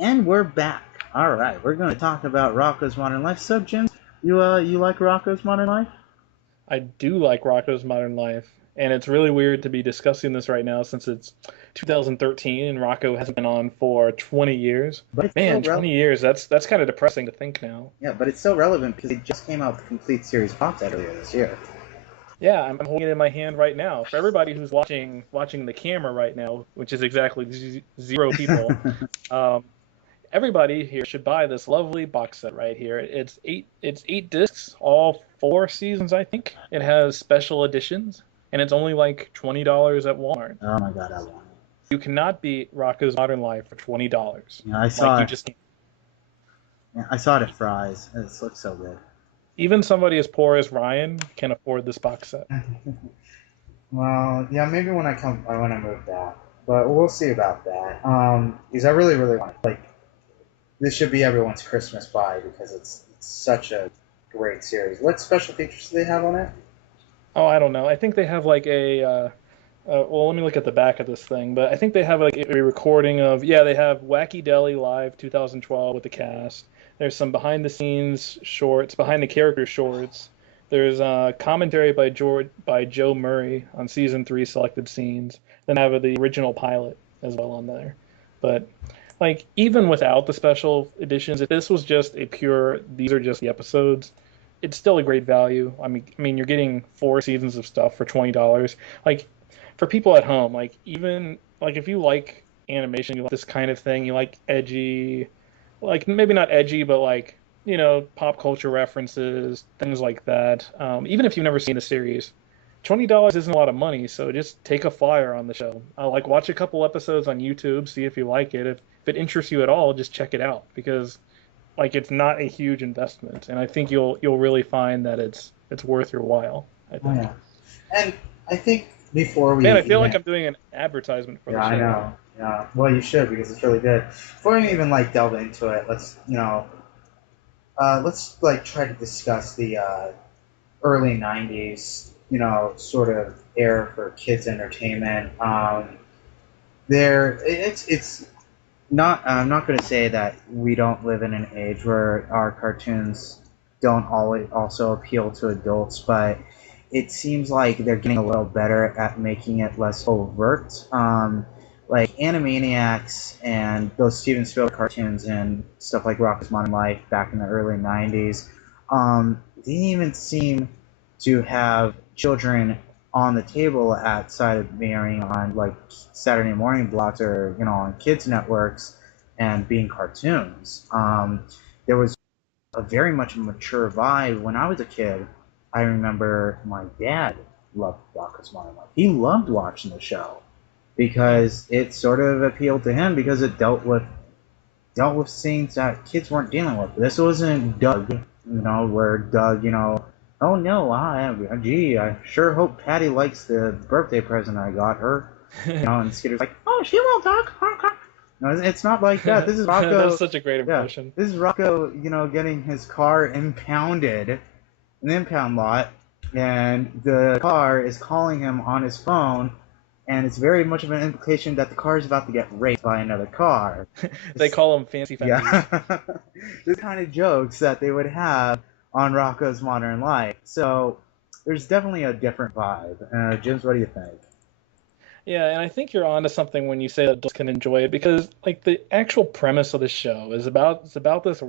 And we're back. All right, we're going to talk about Rocko's Modern Life. So, Jim, you like Rocko's Modern Life? I do like Rocko's Modern Life, and it's really weird to be discussing this right now since it's 2013 and Rocko hasn't been on for 20 years. But it's still Man, 20 years, that's kind of depressing to think now. Yeah, but it's still relevant because it just came out with the complete series box set earlier this year. Yeah, I'm holding it in my hand right now. For everybody who's watching the camera right now, which is exactly zero people, um, everybody here should buy this lovely box set right here. It's eight discs, all 4 seasons, I think. It has special editions, and it's only like $20 at Walmart. Oh my god, I want it. You cannot beat Rocko's Modern Life for $20. Yeah, I saw You it. just can't. Yeah, I saw it at Fry's. It looks so good. Even somebody as poor as Ryan can afford this box set. Well, yeah, maybe when I move back, but we'll see about that. Because I really, really want this should be everyone's Christmas buy because it's such a great series. What special features do they have on it? Oh, I don't know. I think they have like well, let me look at the back of this thing, but I think they have like a recording of, yeah, they have Wacky Deli Live 2012 with the cast. There's some behind the scenes shorts, behind the character shorts. There's commentary by Joe Murray on season 3 selected scenes. Then I have the original pilot as well on there. But like even without the special editions, if this was just a pure, these are just the episodes, it's still a great value. I mean, you're getting 4 seasons of stuff for $20. Like for people at home, like even like if you like animation, you like this kind of thing, you like edgy, like maybe not edgy, but like pop culture references, things like that. Even if you've never seen the series, $20 isn't a lot of money, so just take a flyer on the show. Like watch a couple episodes on YouTube, see if you like it. If it interests you at all, just check it out because like it's not a huge investment, and I think you'll really find that it's worth your while. I Oh, think. yeah. And I think before we Man, I feel like I'm doing an advertisement for yeah, the I show. know. Yeah. Well, you should because it's really good. Before we even delve into it, let's try to discuss the early '90s, sort of era for kids entertainment. It's not. I'm not going to say that we don't live in an age where our cartoons don't always also appeal to adults, but it seems like they're getting a little better at making it less overt. Like Animaniacs and those Steven Spielberg cartoons and stuff like Rocko's Modern Life back in the early '90s, didn't even seem to have children on the table outside of airing on like Saturday morning blocks or on kids networks and being cartoons. There was a very much mature vibe when I was a kid. I remember my dad loved Rocko's Modern Life. He loved watching the show because it sort of appealed to him because it dealt with things that kids weren't dealing with. This wasn't Doug, where Doug, oh no, gee, I sure hope Patty likes the birthday present I got her. And Skitter's like, oh, she will, Doug. No, it's not like that. This is Rocko. That's such a great impression. Yeah, this is Rocko, getting his car impounded in the impound lot, and the car is calling him on his phone, and it's very much of an implication that the car is about to get raped by another car. They call them fancy fences. Yeah. The kind of jokes that they would have on Rocko's Modern Life. So there's definitely a different vibe. James, what do you think? Yeah, and I think you're onto something when you say that adults can enjoy it because like the actual premise of the show is about this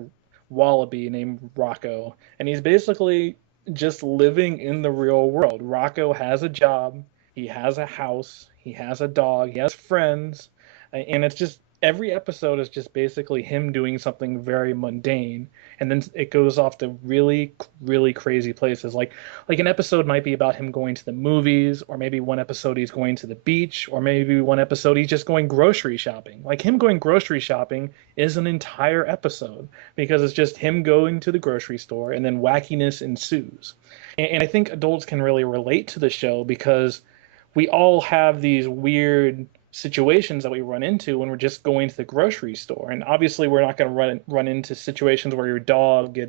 wallaby named Rocko, and he's basically just living in the real world. Rocko has a job, he has a house, he has a dog, he has friends, and it's just every episode is just basically him doing something very mundane, and then it goes off to really really crazy places. Like an episode might be about him going to the movies, or maybe one episode he's going to the beach, or maybe one episode he's just going grocery shopping. Like him going grocery shopping is an entire episode because it's just him going to the grocery store and then wackiness ensues. And I think adults can really relate to the show because we all have these weird situations that we run into when we're just going to the grocery store. And obviously we're not going to run into situations where your dog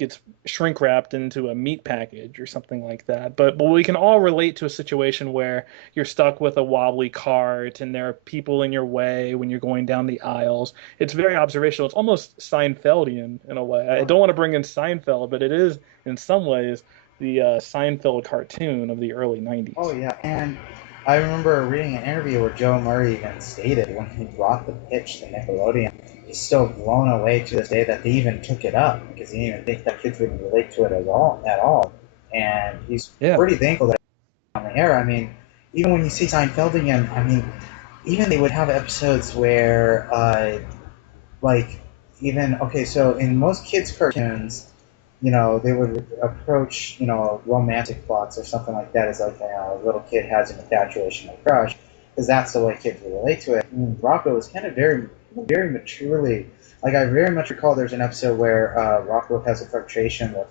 gets shrink wrapped into a meat package or something like that. But we can all relate to a situation where you're stuck with a wobbly cart and there are people in your way when you're going down the aisles. It's very observational. It's almost Seinfeldian in a way. I don't want to bring in Seinfeld, but it is in some ways the Seinfeld cartoon of the early Oh 90s. yeah, and I remember reading an interview where Joe Murray even stated when he brought the pitch to Nickelodeon, he's still blown away to this day that they even took it up because he didn't even think that kids would relate to it at all. And he's Yeah. pretty thankful that it's on the air. I mean, even when you see Seinfeldian, I mean, even they would have episodes where, like, even okay, so in most kids' cartoons, they would approach, romantic plots or something like that as like, a little kid has an infatuation or crush, because that's the way kids will relate to it. And Rocko is kind of very, very maturely, like I very much recall there's an episode where Rocko has a flirtation with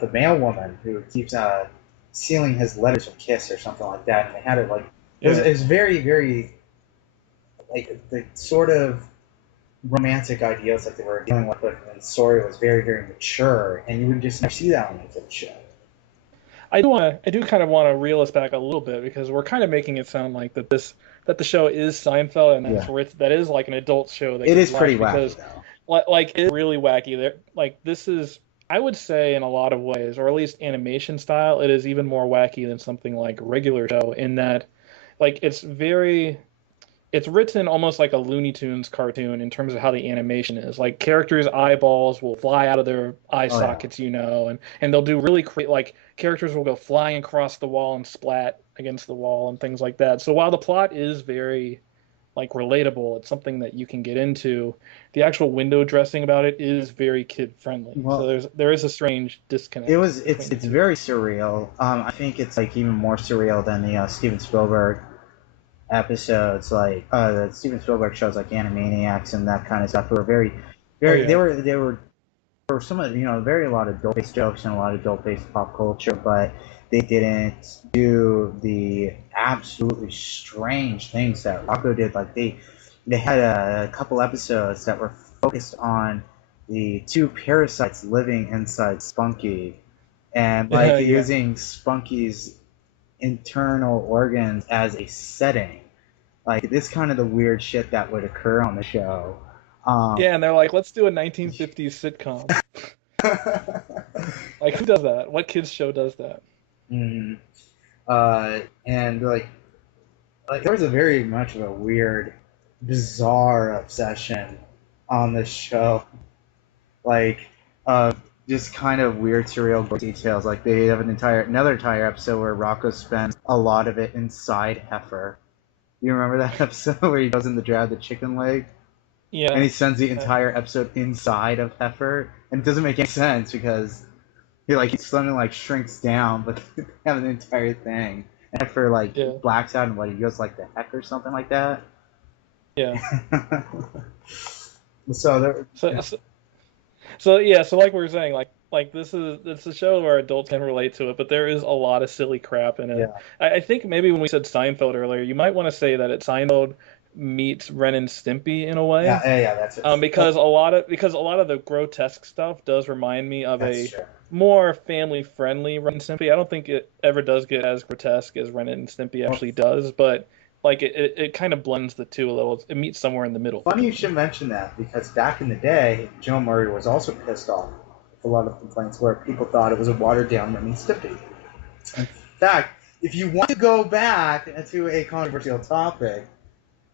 the mail woman who keeps sealing his letters with kiss or something like that, and they had it like it was very, very like the sort of romantic ideals that they were dealing with, but the story was very, very mature, and you would just never see that on a kid show. I do kind of want to reel us back a little bit because we're kind of making it sound like that the show is Seinfeld and that's Yeah. where that is like an adult show that It kids is pretty watch wacky because though. like it's really wacky. There, like this is, I would say in a lot of ways, or at least animation style, it is even more wacky than something like a regular show in that, like it's written almost like a Looney Tunes cartoon in terms of how the animation is. Like characters' eyeballs will fly out of their eye Oh yeah. sockets, and they'll do really like characters will go flying across the wall and splat against the wall and things like that. So while the plot is very like relatable, it's something that you can get into. The actual window dressing about it is very kid friendly. So Well, there is a strange disconnect between the it's two. very surreal. I think it's like even more surreal than the Steven Spielberg episodes, like the Steven Spielberg shows like Animaniacs and that kind of stuff. Who were very, Oh very yeah. they were there were some of very a lot of adult based jokes and a lot of adult based pop culture, but they didn't do the absolutely strange things that Rocco did. Like they had a couple episodes that were focused on the two parasites living inside Spunky and like Yeah. using Spunky's internal organs as a setting. Like this kind of the weird shit that would occur on the show. Um, Yeah, and they're like, let's do a 1950s sitcom. Like, who does that? What kids show does that? mm, and like there was a very much of a weird, bizarre obsession on this show. Like, uh, just kind of weird, surreal details. Like they have another entire episode where Rocco spends a lot of it inside Heifer. You remember that episode where he goes in to grab the chicken leg? And Yeah. he spends the entire episode inside of Heifer, and it doesn't make any sense because he suddenly like shrinks down, but they have an entire thing. And Heifer like Yeah. blacks out and he goes like the heck or something like that. Yeah. So there, So, yeah, so, so yeah, so like we were saying, like this is it's a show where adults can relate to it, but there is a lot of silly crap in it. yeah, I think maybe when we said Seinfeld earlier, you might want to say that it's Seinfeld meets Ren and Stimpy in a way. yeah, that's it. Because a lot of the grotesque stuff does remind me of That's a true. more family friendly Ren and Stimpy. I don't think it ever does get as grotesque as Ren and Stimpy Well, actually does, but like it kind of blends the two a little. It meets somewhere in the middle. funny you should mention that because back in the day, Joe Murray was also pissed off with a lot of complaints where people thought it was a watered down Ren and Stimpy. In fact, if you want to go back to a controversial topic,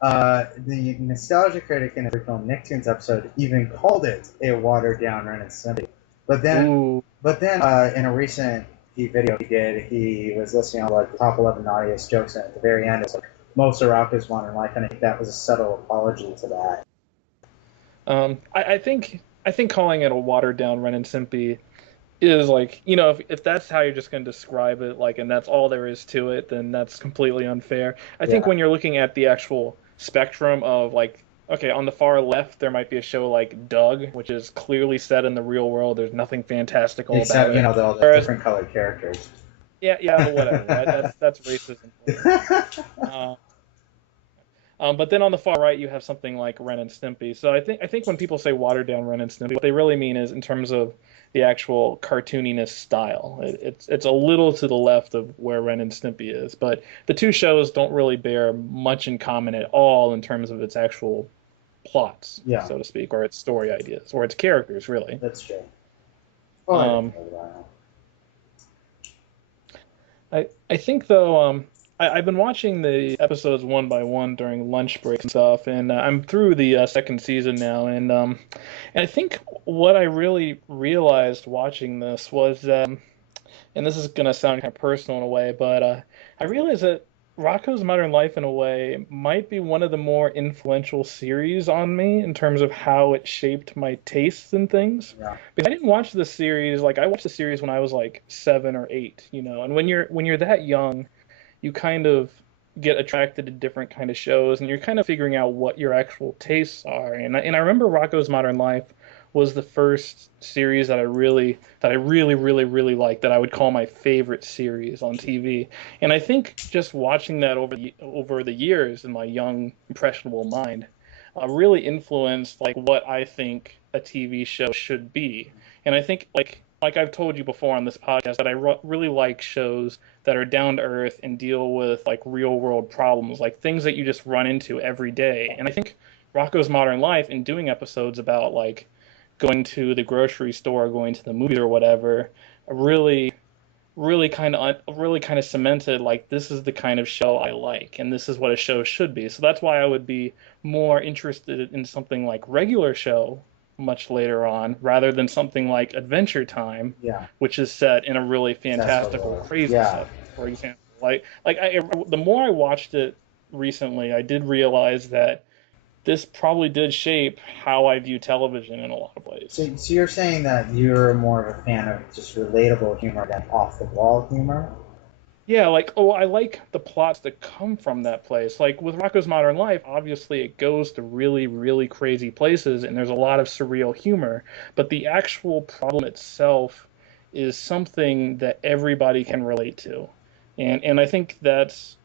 the nostalgia critic in the film Nicktoons episode even called it a watered down Ren and Stimpy. But then, Ooh, in a recent video he did, he was listing all like the top 11 naughtiest jokes, and at the very end, it's like most of Rocko's Modern Life, and I think that was a subtle apology to that. I think calling it a watered down Ren and Stimpy is like, if that's how you're just going to describe it, like, and that's all there is to it, then that's completely unfair. I think Yeah, when you're looking at the actual spectrum of like, okay, on the far left there might be a show like Doug, which is clearly set in the real world. There's nothing fantastical about except it. all the Whereas, different colored characters. yeah, but whatever. That's racism for you. Uh, But then on the far right, you have something like Ren and Stimpy. So I think when people say watered down Ren and Stimpy, what they really mean is in terms of the actual cartooniness style. It's a little to the left of where Ren and Stimpy is, but the two shows don't really bear much in common at all in terms of its actual plots, Yeah, so to speak, or its story ideas, or its characters, really. that's true. Oh, I didn't Um, know that. I think though I've been watching the episodes one by one during lunch breaks and stuff, and I'm through the second season now, and I think what I really realized watching this was and this is gonna sound kind of personal in a way, but I realized that Rocko's Modern Life, in a way, might be one of the more influential series on me in terms of how it shaped my tastes and things. Yeah. Because I didn't watch the series like I watched the series when I was like 7 or 8, and when you're that young, you kind of get attracted to different kind of shows, and you're kind of figuring out what your actual tastes are. And I remember Rocko's Modern Life was the first series that I really liked, that I would call my favorite series on TV. And I think just watching that over the years in my young impressionable mind really influenced like what I think a TV show should be. And I think like I've told you before on this podcast that I really like shows that are down to earth and deal with like real world problems, like things that you just run into every day. And I think Rocko's Modern Life, in doing episodes about like going to the grocery store, going to the movies or whatever, really really kind of cemented like this is the kind of show I like and this is what a show should be. So that's why I would be more interested in something like regular show much later on rather than something like Adventure Time, Yeah. which is set in a really That's what it fantastical, was. crazy Yeah. setting, for example. The more I watched it recently, I did realize that this probably did shape how I view television in a lot of ways. So you're saying that you're more of a fan of just relatable humor than off the wall humor? Yeah, like, oh, I like the plots that come from that place. Like with Rocko's Modern Life, obviously it goes to really, really crazy places and there's a lot of surreal humor, but the actual problem itself is something that everybody can relate to. And I think that's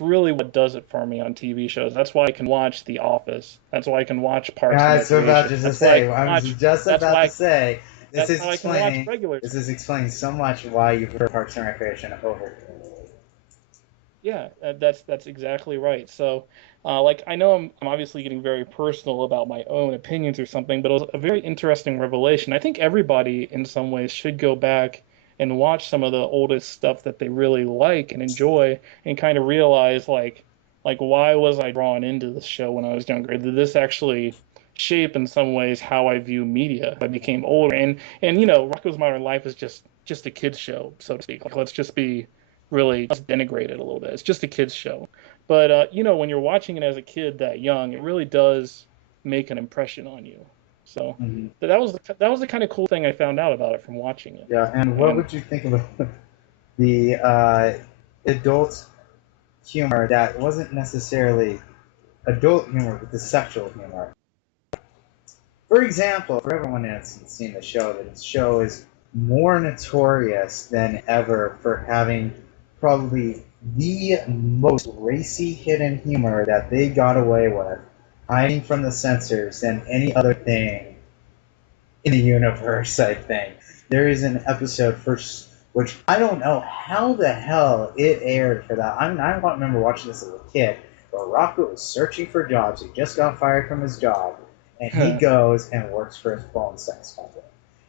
really what does it for me on TV shows. That's why I can watch The Office. That's why I can watch Parks and That's what I'm about Recreation. to say. I was just That's about why to say. This that's is how I can watch explaining. regular. This is explaining so much why you prefer Parks and Recreation over. Yeah, that's exactly right. So, like I know I'm obviously getting very personal about my own opinions or something, but it was a very interesting revelation. I think everybody in some ways should go back and watch some of the oldest stuff that they really like and enjoy, and kind of realize like why was I drawn into this show when I was younger? Did this actually shape in some ways how I view media as I became older? And Rocko's Modern Life is just a kids show, so to speak. Like let's just be really just denigrate it a little bit. It's just a kids show. But when you're watching it as a kid that young, it really does make an impression on you. So Hmm. that was the kind of cool thing I found out about it from watching it. Yeah, and what And would you think of the adult humor that wasn't necessarily adult humor, but the sexual humor? For example, for everyone that's seen the show, that the show is more notorious than ever for having probably the most racy hidden humor that they got away with, hiding from the censors than any other thing in the universe, I think. There is an episode which I don't know how the hell it aired for that. I don't remember watching this as a kid, but Rocko was searching for jobs. He just got fired from his job, and he goes and works for his phone sex company.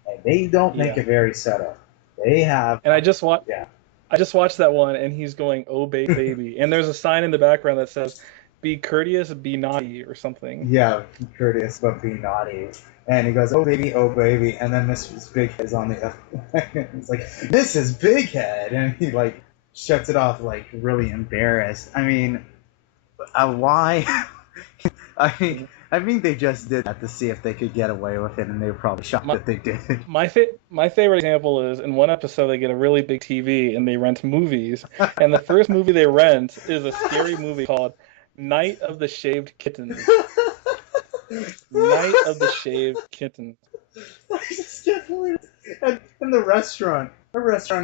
And they don't make yeah, it very subtle. They have, and yeah, I just watched that one, and he's going, "Oh baby," and there's a sign in the background that says, "Be courteous, be naughty," or something. yeah, be courteous but be naughty. And he goes, oh baby, and then Mrs. Big Head is on the other. He's like, Mrs. Big Head, and he like shuts it off like really embarrassed. I mean, why? I think they just did that to see if they could get away with it, and they were probably shocked My that they did. my favorite example is in one episode they get a really big TV and they rent movies, and the first movie they rent is a scary movie called Night of the Shaved Kittens. Night of the Shaved Kittens. I just can't believe it. And the restaurant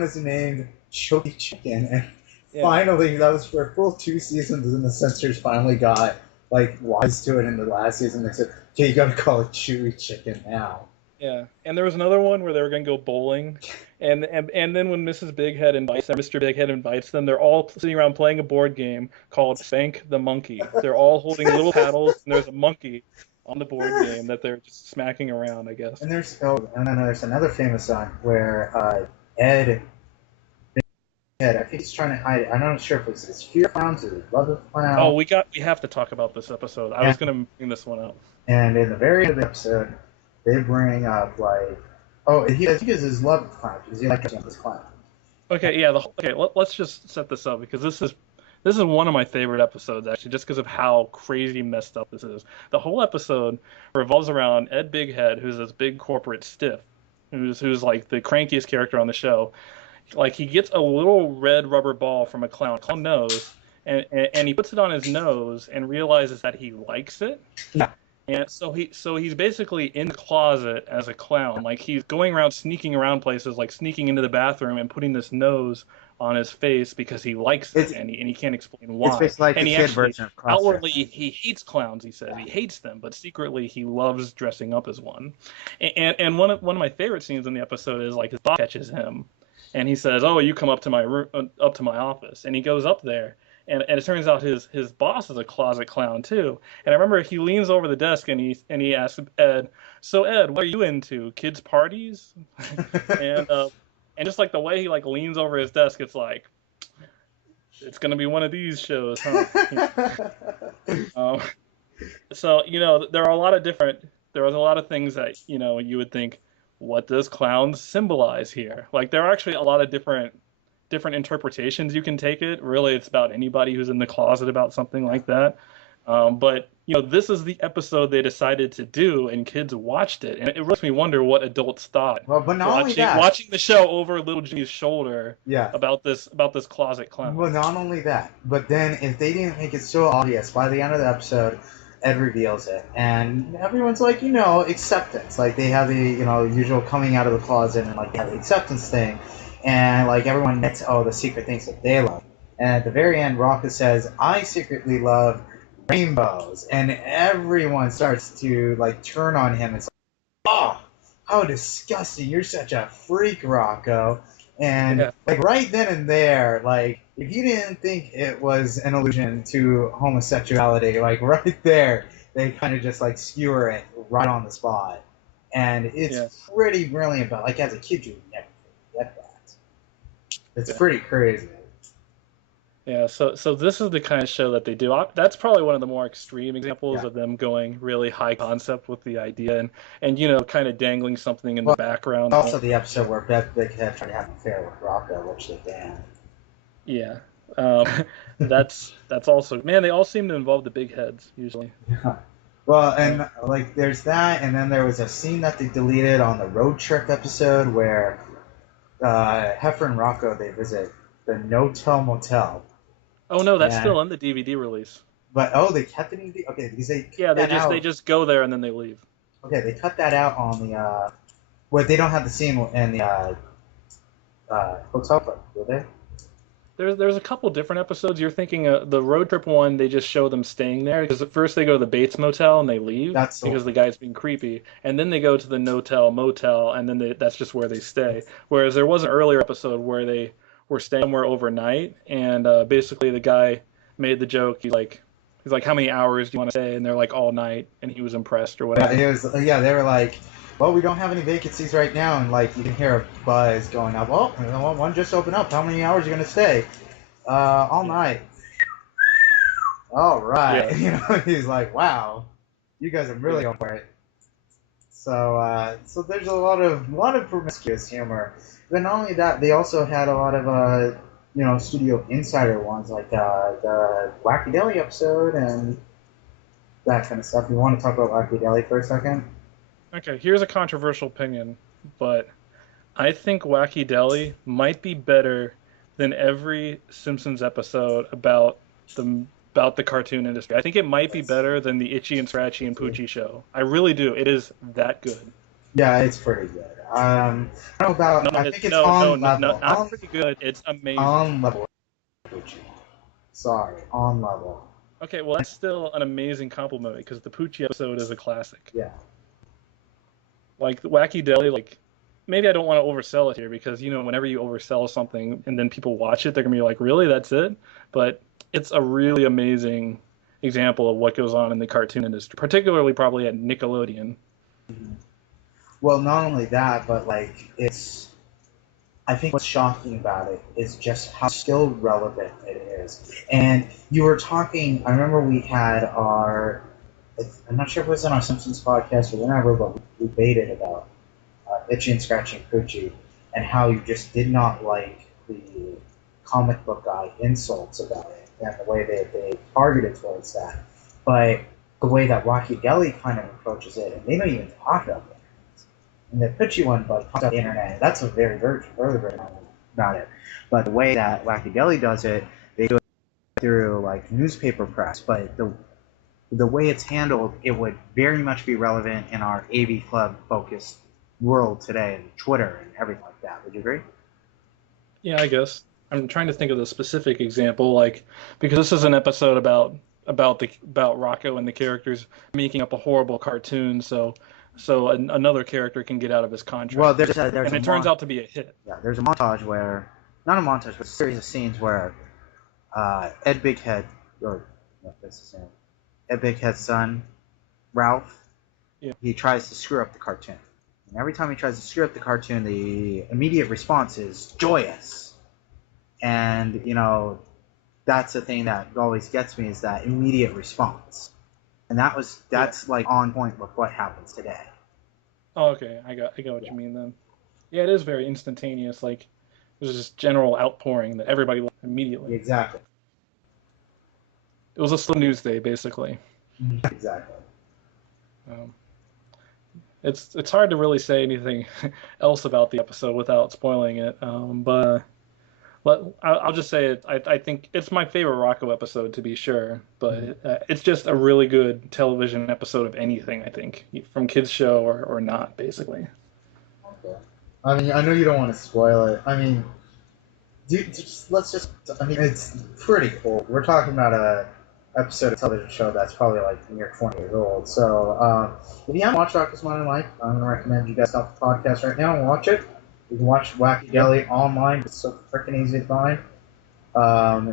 is named Choky Chicken, and Yeah. finally, that was for a full 2 seasons, and the censors finally got like wise to it in the last season. They said, "Okay, you gotta call it Chewy Chicken now." Yeah, and there was another one where they were gonna go bowling, and then when Mrs. Bighead invites them, Mr. Bighead invites them, they're all sitting around playing a board game called Spank the Monkey. They're all holding little paddles, and there's a monkey on the board game that they're just smacking around, I guess. And then there's another famous one where Ed, I think he's trying to hide it. I'm not sure if it's his fear of clowns or his love of Oh, clowns. we have to talk about this episode. I was And, gonna bring this one up. and in the very end of the episode, they bring up like, oh, I think it's his love of clowns because he likes his clown. Okay, yeah. Let's just set this up because this is one of my favorite episodes actually, just because of how crazy messed up this is. The whole episode revolves around Ed Bighead, who's this big corporate stiff, who's like the crankiest character on the show. Like he gets a little red rubber ball from a clown nose, and he puts it on his nose and realizes that he likes it. Yeah. And so he's basically in the closet as a clown. Like he's going around sneaking around places, like sneaking into the bathroom and putting this nose on his face because he likes it, and he can't explain why. It's basically like and the he kid actually version of cross outwardly he hates clowns. He says he hates them, but secretly he loves dressing up as one. And one of my favorite scenes in the episode is like his boss catches him, and he says, "Oh, you come up to my room, up to my office," and he goes up there. And it turns out his boss is a closet clown too. And I remember he leans over the desk and he asks Ed, "So Ed, what are you into? Kids parties?" and just like the way he like leans over his desk, it's like it's gonna be one of these shows, huh? So there are a lot of there was a lot of things that you would think, what does clowns symbolize here? Like there are actually a lot of different interpretations you can take it. Really, it's about anybody who's in the closet about something like that. But this is the episode they decided to do, and kids watched it, and it makes me wonder what adults thought. Well, but not only that, watching the show over little Jimmy's shoulder, yeah, about this closet clown. Well, not only that, but then if they didn't make it so obvious, by the end of the episode, Ed reveals it, and everyone's like, acceptance. Like they have the usual coming out of the closet, and like they have the acceptance thing. And like everyone admits, the secret things that they love. And at the very end, Rocko says, "I secretly love rainbows," and everyone starts to like turn on him. It's like, "Oh, how disgusting! You're such a freak, Rocko." And like right then and there, like if you didn't think it was an allusion to homosexuality, like right there, they kind of just like skewer it right on the spot, and it's pretty brilliant. But like as a kid, you never forget that. It's pretty crazy. Yeah, so this is the kind of show that they do. That's probably one of the more extreme examples of them going really high concept with the idea and kind of dangling something in the background. Also, the episode where Beth Bighead tried to have an affair with Rocko, which they banned. Yeah, that's also, man. They all seem to involve the big heads usually. Yeah. Well, and like there's that, and then there was a scene that they deleted on the road trip episode where Heifer and Rocko, they visit the No-Tell Motel. Oh no, that's still in the DVD release. But they kept the DVD. Okay, because they just go there and then they leave. Okay, they cut that out on the where they don't have the scene in the hotel club, do they? There's a couple different episodes. You're thinking the road trip one, they just show them staying there because at first they go to the Bates Motel and they leave because the guy's being creepy, and then they go to the No-Tell Motel and then that's just where they stay. Whereas there was an earlier episode where they were staying somewhere overnight, and basically the guy made the joke. He's like, "How many hours do you want to stay?" And they're like, "All night," and he was impressed or whatever. Yeah, they were like, "Well, we don't have any vacancies right now," and like you can hear a buzz going up. "Well, one just opened up. How many hours are you gonna stay?" All night. All right. Yeah. He's like, "Wow, you guys are really on for it." So there's a lot of promiscuous humor. But not only that, they also had a lot of studio insider ones like the Wacky Deli episode and that kind of stuff. You want to talk about Wacky Deli for a second? Okay, here's a controversial opinion, but I think Wacky Deli might be better than every Simpsons episode about the cartoon industry. I think it might be better than the Itchy and Scratchy and Poochie show. I really do. It is that good. Yeah, it's pretty good. I don't know about. I think it's on level. Not pretty good. It's amazing. On level with Poochie. Sorry, on level. Okay, well, that's still an amazing compliment because the Poochie episode is a classic. Yeah. Like the Wacky Deli, like maybe I don't want to oversell it here because whenever you oversell something and then people watch it, they're gonna be like, really, that's it? But it's a really amazing example of what goes on in the cartoon industry, particularly probably at Nickelodeon. Mhm. Well, not only that, but like it's. I think what's shocking about it is just how still relevant it is. And you were talking. I remember we had our. I'm not sure if it was on our Simpsons podcast or whenever, but we debated about Itchy and Scratchy Poochie and how you just did not like the comic book guy insults about it and the way they targeted towards that. But the way that Wacky Deli kind of approaches it, and they don't even talk about it. And the Poochie one, but talks about the internet. That's a very very about it. But the way that Wacky Deli does it, they do it through like newspaper press. But the way it's handled, it would very much be relevant in our AV Club focused world today, and Twitter and everything like that. Would you agree? Yeah, I guess. I'm trying to think of the specific example, like because this is an episode about Rocko and the characters making up a horrible cartoon, so another character can get out of his contract. Well, there's and it turns out to be a hit. Yeah, there's a montage where, not a montage, but a series of scenes where Ed Bighead, or no, that's his name, Ed Bighead's son, Ralph, Yeah. he tries to screw up the cartoon. And every time he tries to screw up the cartoon, the immediate response is joyous. And, that's the thing that always gets me is that immediate response. And that's like on point with what happens today. Oh, okay. I got what you mean then. Yeah, it is very instantaneous. Like there's this general outpouring that everybody likes immediately. Exactly. It was a slow news day, basically. Exactly. Um, it's hard to really say anything else about the episode without spoiling it. I'll just say it. I think it's my favorite Rocko episode to be sure, but it's just a really good television episode of anything. I think from kids show or not, basically. Okay. I mean, I know you don't want to spoil it. I mean, I mean, it's pretty cool. We're talking about a episode of television show that's probably like near 20 years old. So, if you haven't watched Rocko's Modern Life, I'm gonna recommend you guys stop the podcast right now and watch it. You can watch Wacky Deli online. It's so freaking easy to find.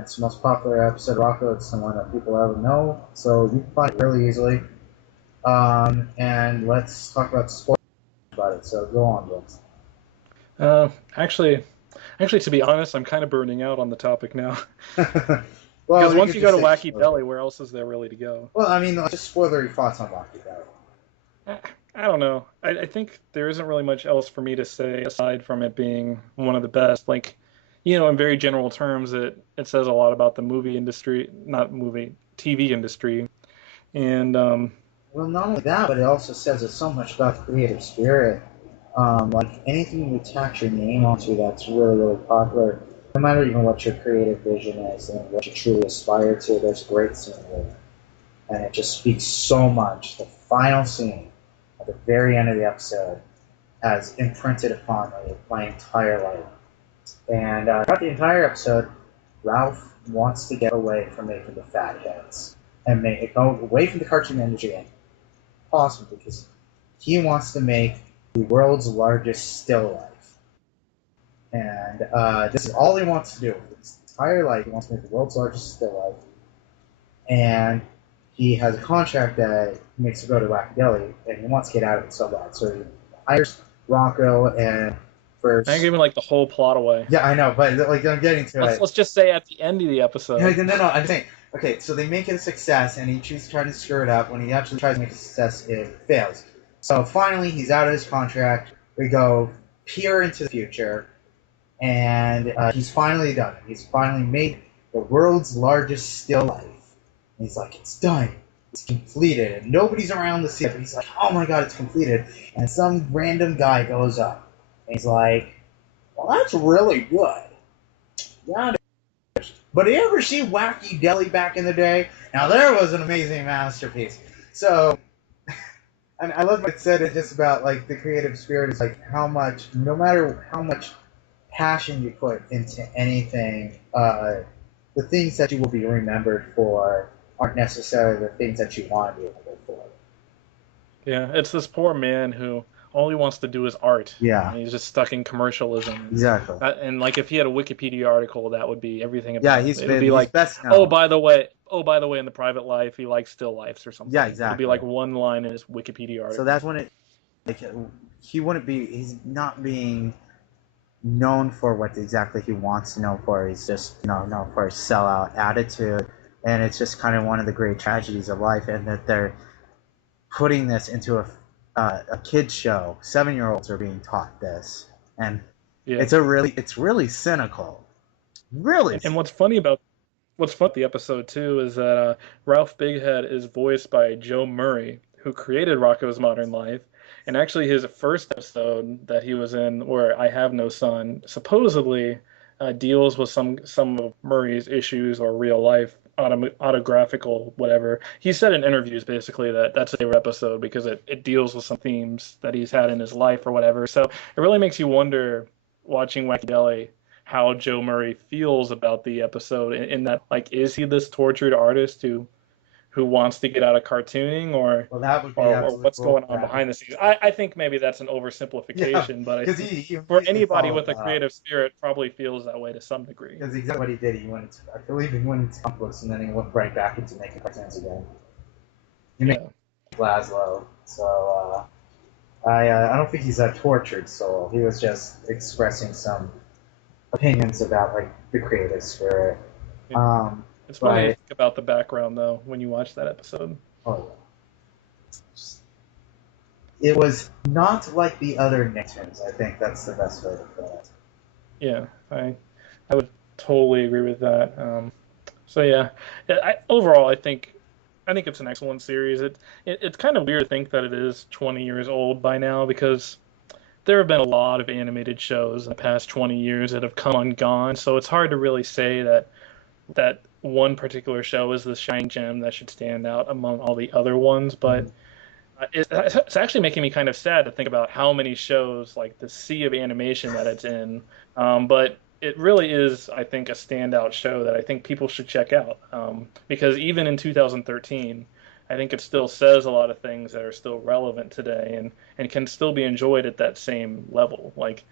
It's the most popular episode of Rocko. It's someone that people ever know, so you can find it really easily. And let's talk about spoilers about it. So go on, Vince. Actually, to be honest, I'm kind of burning out on the topic now. Well, because once you go to Wacky Deli, where else is there really to go? Well, I mean, just spoilery thoughts on Wacky Deli. I don't know. I think there isn't really much else for me to say aside from it being one of the best. Like, in very general terms, it says a lot about the movie industry, not movie, TV industry. And, well, not only that, but it also says so much about the creative spirit. Like, anything you attach your name onto that's really, really popular, no matter even what your creative vision is and what you truly aspire to, there's a great scene there. And it just speaks so much. The final scene at the very end of the episode has imprinted upon me my entire life. And throughout the entire episode, Ralph wants to get away from making the fat heads and go away from the cartoon industry and possible because he wants to make the world's largest still life. And this is all he wants to do. His entire life, he wants to make the world's largest still life. And he has a contract that makes him go to Wacky Deli, and he wants to get out of it so bad. So he hires Rocko, and first... I'm giving, the whole plot away. Yeah, I know, but, I'm getting to it. Let's just say at the end of the episode. No, I'm saying... Okay, so they make it a success, and he chooses to try to screw it up. When he actually tries to make it a success, it fails. So finally, he's out of his contract. We go peer into the future, and he's finally done it. He's finally made the world's largest still life. And he's like, it's done. It's completed. And nobody's around to see it, but he's like, oh my god, it's completed. And some random guy goes up, and he's like, well, that's really good. Yeah. But did you ever see Wacky Deli back in the day? Now, there was an amazing masterpiece. So, and I love what it said just about, the creative spirit is, how much, no matter how much passion you put into anything, the things that you will be remembered for aren't necessarily the things that you want to be remembered for. Yeah, it's this poor man who all he wants to do is art, Yeah, and he's just stuck in commercialism. exactly. And like if he had a Wikipedia article, that would be everything Yeah, about him. It would be he's like, best known. oh by the way, in the private life, he likes still lifes or Yeah, something. It'll be exactly. like one line in his Wikipedia So article. that's when it like he wouldn't be. He's not being known for what exactly he wants to know for. He's just known for his sellout attitude, and it's just kind of one of the great tragedies of life, and that they're putting this into a kids show. 7-year-olds are being taught this, and Yeah. it's really cynical. Really. And what's funny about the episode too is that Ralph Bighead is voiced by Joe Murray, who created Rocko's Modern Life, and actually his first episode that he was in, where I Have No Son, supposedly deals with some of Murray's issues or real life autographical whatever. He said in interviews basically that that's a favorite episode because it deals with some themes that he's had in his life or whatever. So it really makes you wonder watching Wacky Deli how Joe Murray feels about the episode in that like is he this tortured artist who wants to get out of cartooning Well, that would be or absolutely what's cool. going on behind the scenes. I think maybe that's an oversimplification, but I because think he for immediately anybody followed with a creative spirit probably feels that way to some degree. Because exactly what he did. I believe he went into comic books and then he went right back into making cartoons again. He made Laszlo, so I don't think he's a tortured soul. He was just expressing some opinions about like the creative spirit. Yeah. It's funny to think about the background though when you watch that episode. Oh, it was not like the other Nicktoons. I think that's the best way to put it. Yeah, I would totally agree with that. So yeah, overall I think it's an excellent series. It's kind of weird to think that it is 20 years old by now because there have been a lot of animated shows in the past 20 years that have come and gone. So it's hard to really say that one particular show is the shining gem that should stand out among all the other ones. But it's actually making me kind of sad to think about how many shows, like the sea of animation that it's in. But it really is, I think, a standout show that I think people should check out. Because even in 2013, I think it still says a lot of things that are still relevant today and can still be enjoyed at that same level. Like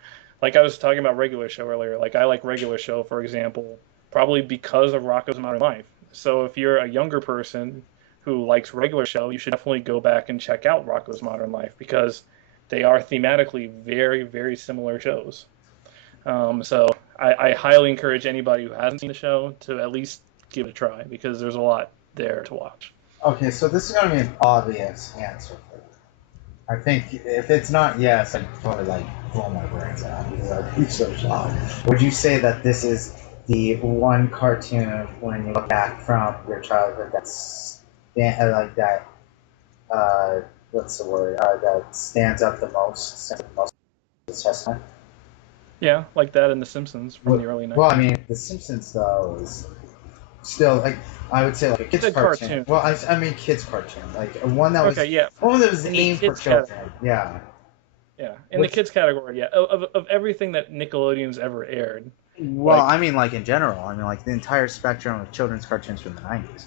I was talking about Regular Show earlier. Like I like Regular Show, for example, probably because of Rocko's Modern Life. So if you're a younger person who likes Regular Show, you should definitely go back and check out Rocko's Modern Life because they are thematically very, very similar shows. So I highly encourage anybody who hasn't seen the show to at least give it a try because there's a lot there to watch. Okay, so this is going to be an obvious answer for you. I think if it's not yes, I'd probably like blow my brains out because I'd be so shocked. Would you say that this is the one cartoon when you look back from your childhood that's like that? What's the word? That stands up the most, testament. Yeah, like that in The Simpsons from the early 90s. Well, I mean, The Simpsons though is still like I would say like a kids cartoon. Well, I mean kids cartoon, like one that was one that was aimed for children. Yeah. Yeah, in the kids category, yeah, of everything that Nickelodeon's ever aired. Well, I mean, like in general, I mean, like the entire spectrum of children's cartoons from the 90s.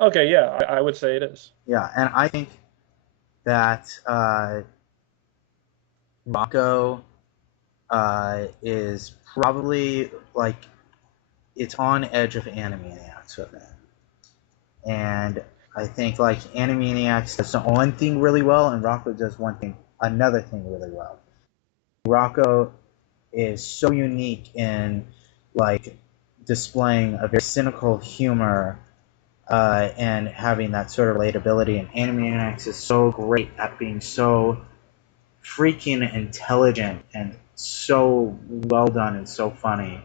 Okay, yeah, I would say it is. Yeah, and I think that Rocko is probably like it's on edge of Animaniacs with it. And I think like Animaniacs does one thing really well, and Rocko does another thing really well. Rocko is so unique in like displaying a very cynical humor and having that sort of relatability. And Animaniacs is so great at being so freaking intelligent and so well done and so funny.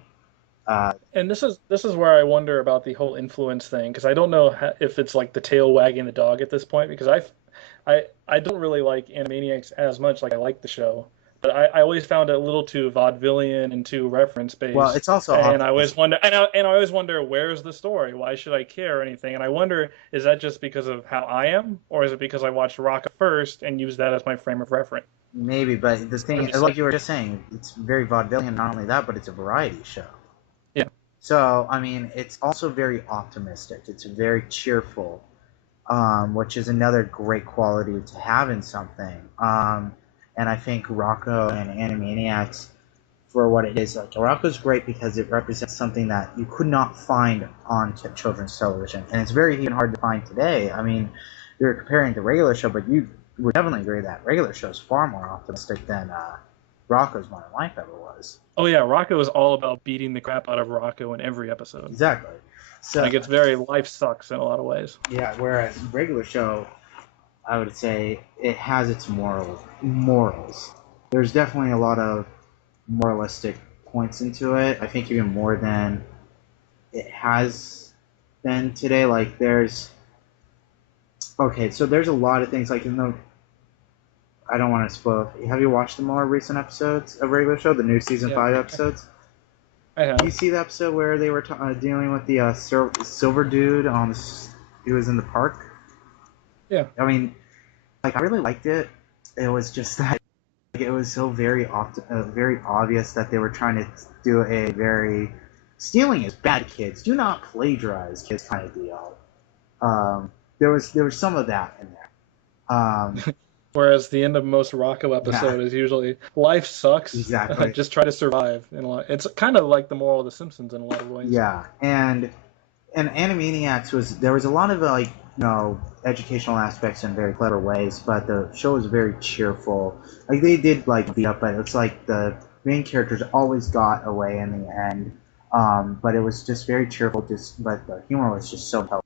And this is where I wonder about the whole influence thing because I don't know if it's like the tail wagging the dog at this point because I don't really like Animaniacs as much. Like I like the show, but I always found it a little too vaudevillian and too reference based. Well, it's also and I always wonder where's the story? Why should I care or anything? And I wonder is that just because of how I am, or is it because I watched Rocko first and used that as my frame of reference? Maybe, but the thing, like you were just saying, it's very vaudevillian. Not only that, but it's a variety show. Yeah. So, I mean, it's also very optimistic. It's very cheerful, which is another great quality to have in something. And I think Rocko and Animaniacs, for what it is, like Rocko's great because it represents something that you could not find on children's television, and it's very even hard to find today. I mean, you're comparing the regular show, but you would definitely agree that regular show is far more optimistic than Rocko's Modern Life ever was. Oh yeah, Rocko is all about beating the crap out of Rocko in every episode. Exactly. So Like it's very life sucks in a lot of ways. yeah, whereas regular show, I would say it has its morals. There's definitely a lot of moralistic points into it. I think even more than it has been today. Like there's okay, so there's a lot of things like in the I don't want to spoil. Have you watched the more recent episodes of regular show, the new season 5 episodes? I have. Do you see the episode where they were dealing with the silver dude on he was in the park? Yeah. I mean, like I really liked it. It was just that it was so very very obvious that they were trying to do a very stealing is bad, kids do not plagiarize, kids kind of deal. There was some of that in there. Whereas the end of most Rocko episode is usually life sucks. Exactly. Just try to survive. It's kind of like the moral of The Simpsons in a lot of ways. Yeah, and Animaniacs there was a lot of like educational aspects in very clever ways, but the show was very cheerful. Like they did like beat up, but it's like the main characters always got away in the end. But it was just very cheerful. But the humor was just so intelligent,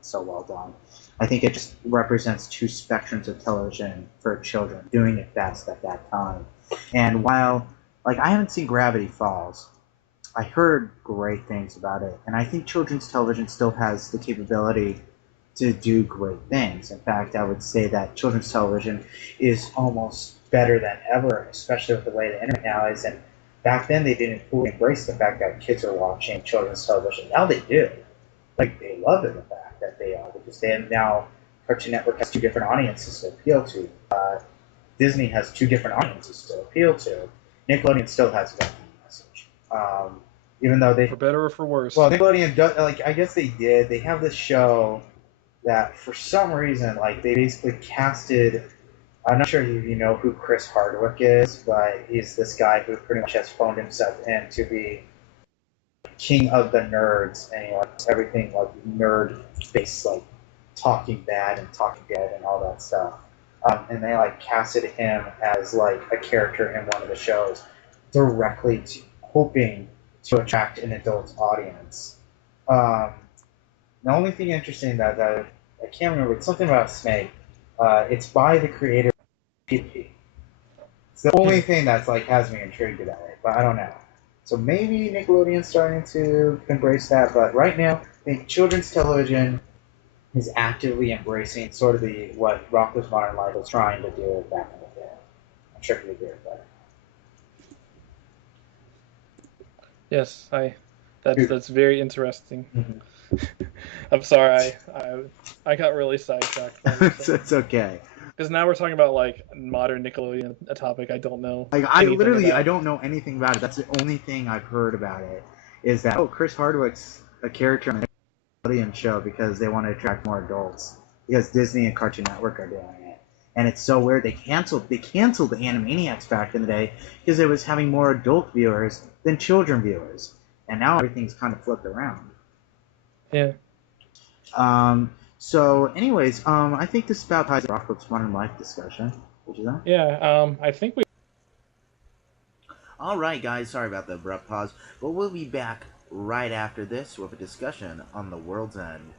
so well done. I think it just represents two spectrums of television for children, doing it best at that time. And while like I haven't seen Gravity Falls, I heard great things about it, and I think children's television still has the capability to do great things. In fact, I would say that children's television is almost better than ever, especially with the way the internet now is. And back then, they didn't fully embrace the fact that kids are watching children's television. Now they do. Like, they love it, the fact that they are, because now Cartoon Network has two different audiences to appeal to. Disney has two different audiences to appeal to. Nickelodeon still has one message. Even though they, for better or for worse. Well, Nickelodeon does, like, I guess they did. They have this show that for some reason, like, they basically casted. I'm not sure if you know who Chris Hardwick is, but he's this guy who pretty much has phoned himself in to be king of the nerds, and he wants everything like nerd based, like talking bad and talking good and all that stuff. And they like casted him as like a character in one of the shows, directly hoping to attract an adult audience. The only thing interesting that I can't remember, it's something about Snake. It's by the creator of PP. It's the only thing that's like has me intrigued about it, but I don't know. So maybe Nickelodeon's starting to embrace that, but right now, I think children's television is actively embracing sort of what Rocko's Modern Life was trying to do back in the day. I'm sure you agree with that. Yes, that's very interesting. Mm-hmm. I'm sorry, I got really sidetracked. It's okay. Because now we're talking about like modern Nickelodeon, a topic I don't know. Like I don't know anything about it. That's the only thing I've heard about it. Is that Chris Hardwick's a character on a Nickelodeon show because they want to attract more adults. Because Disney and Cartoon Network are doing it, and it's so weird. They canceled the Animaniacs back in the day because it was having more adult viewers than children viewers, and now everything's kind of flipped around. Yeah. So, anyways, I think this about ties Rocko's Modern Life discussion. Would you know? Yeah. I think we. All right, guys. Sorry about the abrupt pause, but we'll be back right after this with a discussion on The World's End.